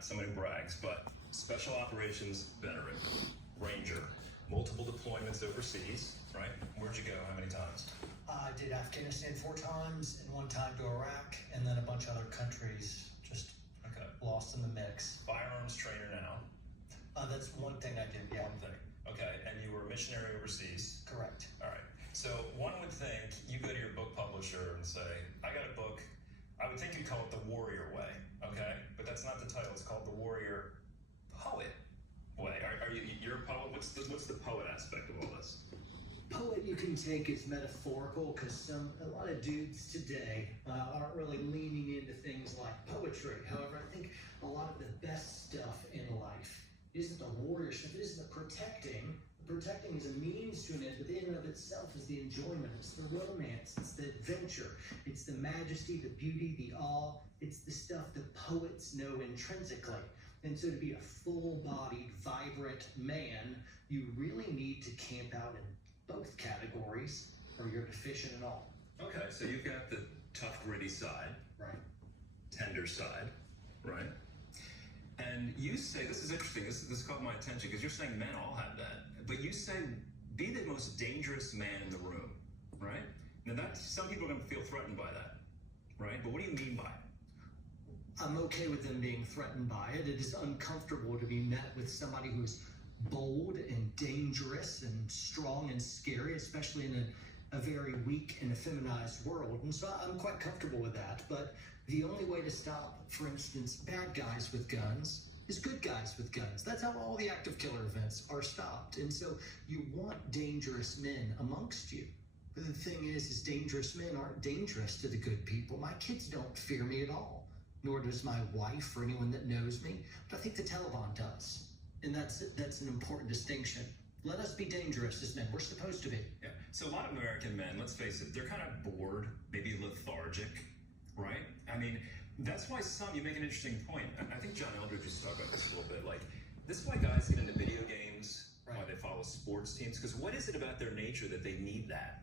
someone who brags, but special operations veteran, Ranger, multiple deployments overseas, right? Where'd you go? How many times? I did Afghanistan 4 times and 1 time to Iraq, and then a bunch of other countries just Okay. lost in the mix. Firearms trainer now. That's one thing I did, yeah. One thing. Okay, and you were a missionary overseas. Correct. All right. So one would think you go to your book publisher and say, I got a book. I would think you'd call it The Warrior Way, okay? But that's not the title. It's called The Warrior Poet Way. Are you, you're a poet? What's the poet aspect of all this? Poet you can take as metaphorical because a lot of dudes today aren't really leaning into things like poetry. However, I think a lot of the best stuff in life isn't the warrior stuff, it isn't the protecting. Protecting is a means to an end, but in and of itself is the enjoyment, it's the romance, it's the adventure, it's the majesty, the beauty, the awe, it's the stuff that poets know intrinsically. And so to be a full-bodied, vibrant man, you really need to camp out in both categories, or you're deficient in all. Okay, so you've got the tough, gritty side, Right. tender side, right? And you say, this is interesting, this caught my attention, because you're saying men all have that, but you say, be the most dangerous man in the room, right? Now that's, some people are going to feel threatened by that, right? But what do you mean by it? I'm okay with them being threatened by it. It is uncomfortable to be met with somebody who's bold and dangerous and strong and scary, especially in a very weak and effeminized world. And so I'm quite comfortable with that. But the only way to stop, for instance, bad guys with guns is good guys with guns. That's how all the active killer events are stopped. And so you want dangerous men amongst you. But the thing is dangerous men aren't dangerous to the good people. My kids don't fear me at all, nor does my wife or anyone that knows me. But I think the Taliban does. And that's an important distinction. Let us be dangerous as men. We're supposed to be. Yeah. So a lot of American men, let's face it, they're kind of bored, maybe lethargic, right? I mean, that's why you make an interesting point. I think John Eldridge used to talk about this a little bit. Like, this is why guys get into video games, why they follow sports teams, because what is it about their nature that they need that?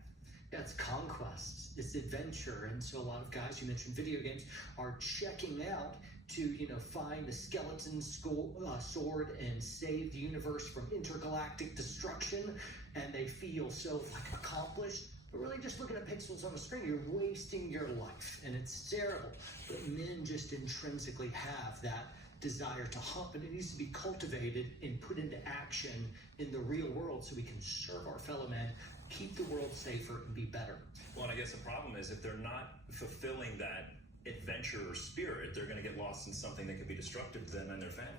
Yeah, it's conquest, it's adventure. And so a lot of guys, you mentioned video games, are checking out to, find the skeleton sword and save the universe from intergalactic destruction. And they feel so accomplished. But really just looking at pixels on the screen, you're wasting your life. And it's terrible. But men just intrinsically have that desire to hump, and it needs to be cultivated and put into action in the real world so we can serve our fellow men, keep the world safer, and be better. Well, and I guess the problem is if they're not fulfilling that adventurer spirit, they're going to get lost in something that could be destructive to them and their family.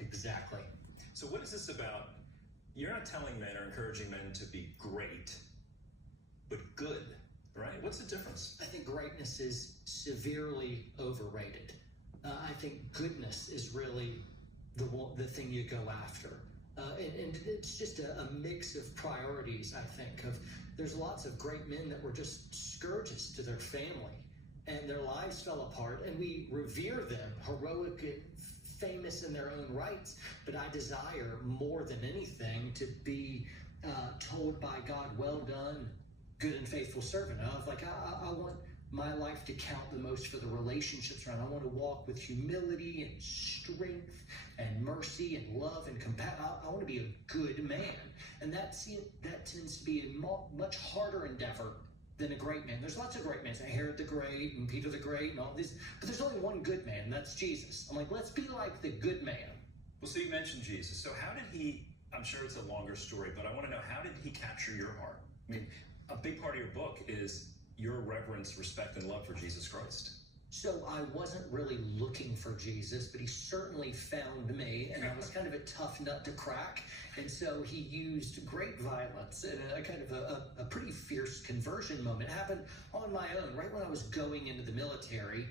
Exactly. So what is this about? You're not telling men or encouraging men to be great, but good, right? What's the difference? I think greatness is severely overrated. I think goodness is really the thing you go after. And it's just a mix of priorities, I think. There's lots of great men that were just scourges to their family, and their lives fell apart, and we revere them, heroic and famous in their own rights. But I desire more than anything to be told by God, well done, good and faithful servant. I want my life to count the most for the relationships around. I want to walk with humility and strength and mercy and love and compassion. I want to be a good man. And that tends to be a much harder endeavor than a great man. There's lots of great men, Herod the Great and Peter the Great and all this, but there's only one good man, that's Jesus. I'm like, let's be like the good man. Well, so you mentioned Jesus. So how did he, I'm sure it's a longer story, but I want to know, how did he capture your heart? I mean, a big part of your book is your reverence, respect, and love for Jesus Christ. So I wasn't really looking for Jesus, but he certainly found me, and I was kind of a tough nut to crack. And so he used great violence and a pretty fierce conversion moment. It happened on my own, right when I was going into the military.